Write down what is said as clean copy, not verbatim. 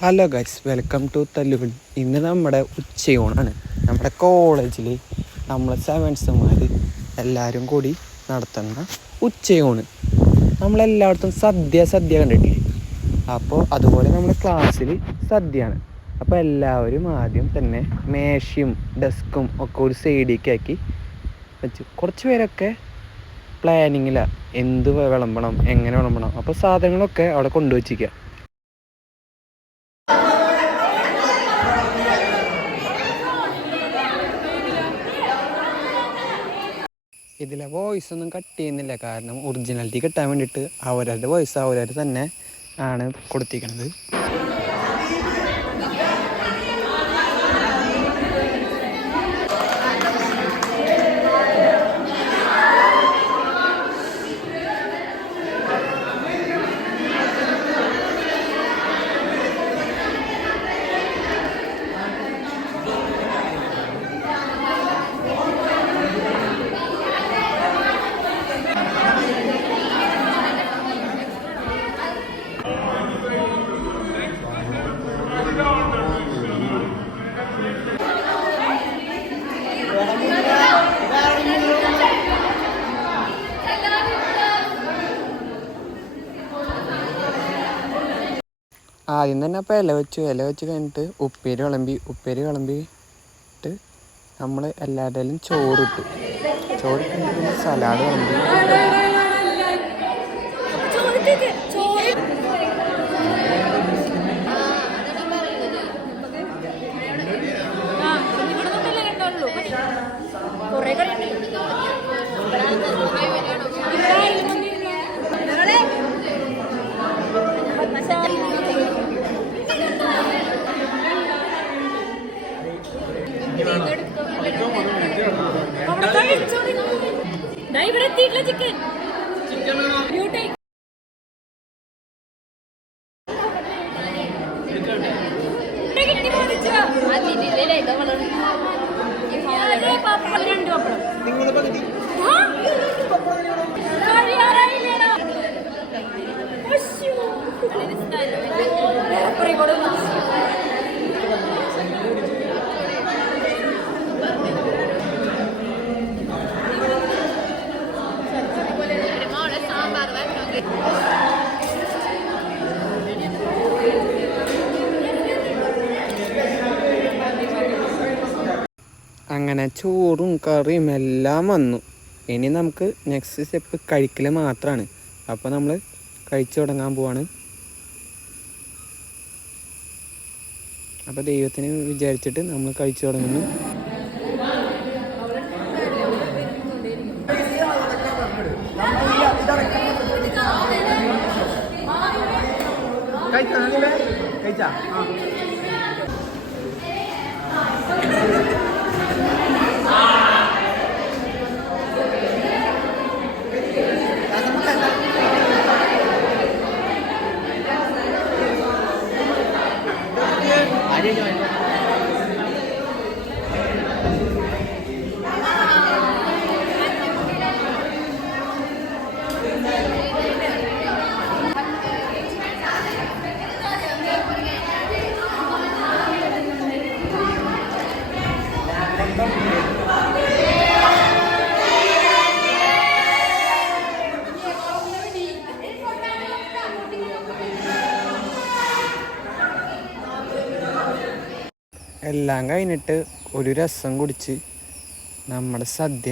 Hello guys, welcome to തല്ലുപിടി. ഇന്ന് നമ്മുടെ ഉച്ചയൂണാണ്. നമ്മുടെ കോളേജിൽ നമ്മൾ സെവൻസുമാർ എല്ലാവരും കൂടി നടത്തുന്ന ഉച്ചയൂണ്. നമ്മളെല്ലായിടത്തും സദ്യ കണ്ടിട്ടില്ലേ? അപ്പോൾ അതുപോലെ നമ്മുടെ ക്ലാസ്സിൽ സദ്യയാണ്. അപ്പോൾ എല്ലാവരും ആദ്യം തന്നെ മേശയും ഡെസ്കും ഒക്കെ ഒരു സൈഡിലേക്കാക്കി വെച്ച് കുറച്ച് പേരൊക്കെ പ്ലാനിങ്ങിലാണ് എന്ത് വിളമ്പണം, എങ്ങനെ വിളമ്പണം. അപ്പോൾ സാധനങ്ങളൊക്കെ അവിടെ കൊണ്ടുവച്ചിരിക്കുക. ഇതിലെ വോയിസ് ഒന്നും കട്ട് ചെയ്യുന്നില്ല, കാരണം ഒറിജിനാലിറ്റി കിട്ടാൻ വേണ്ടിയിട്ട് അവരുടെ വോയിസ് അവരവർ തന്നെ ആണ് കൊടുത്തിരിക്കുന്നത്. ആദ്യം തന്നെ അപ്പോൾ ഇല വെച്ച് കഴിഞ്ഞിട്ട് ഉപ്പേരി വിളമ്പിയിട്ട് നമ്മൾ എല്ലാവരുടെയും ചോറിട്ട് കഴിഞ്ഞിട്ട് സലാഡ് വിളമ്പി. അങ്ങനെ ചോറും കറിയും എല്ലാം വന്നു. ഇനി നമുക്ക് നെക്സ്റ്റ് സ്റ്റെപ്പ് കഴിക്കൽ മാത്രമാണ്. അപ്പോൾ നമ്മൾ കഴിച്ചു തുടങ്ങാൻ പോവാണ്. അപ്പോൾ ദൈവത്തിന് വിചാരിച്ചിട്ട് നമ്മൾ കഴിച്ചു തുടങ്ങുന്നു. കഴിച്ചാ എല്ലാം കഴിഞ്ഞിട്ട് ഒരു രസം കുടിച്ച് നമ്മുടെ സദ്യ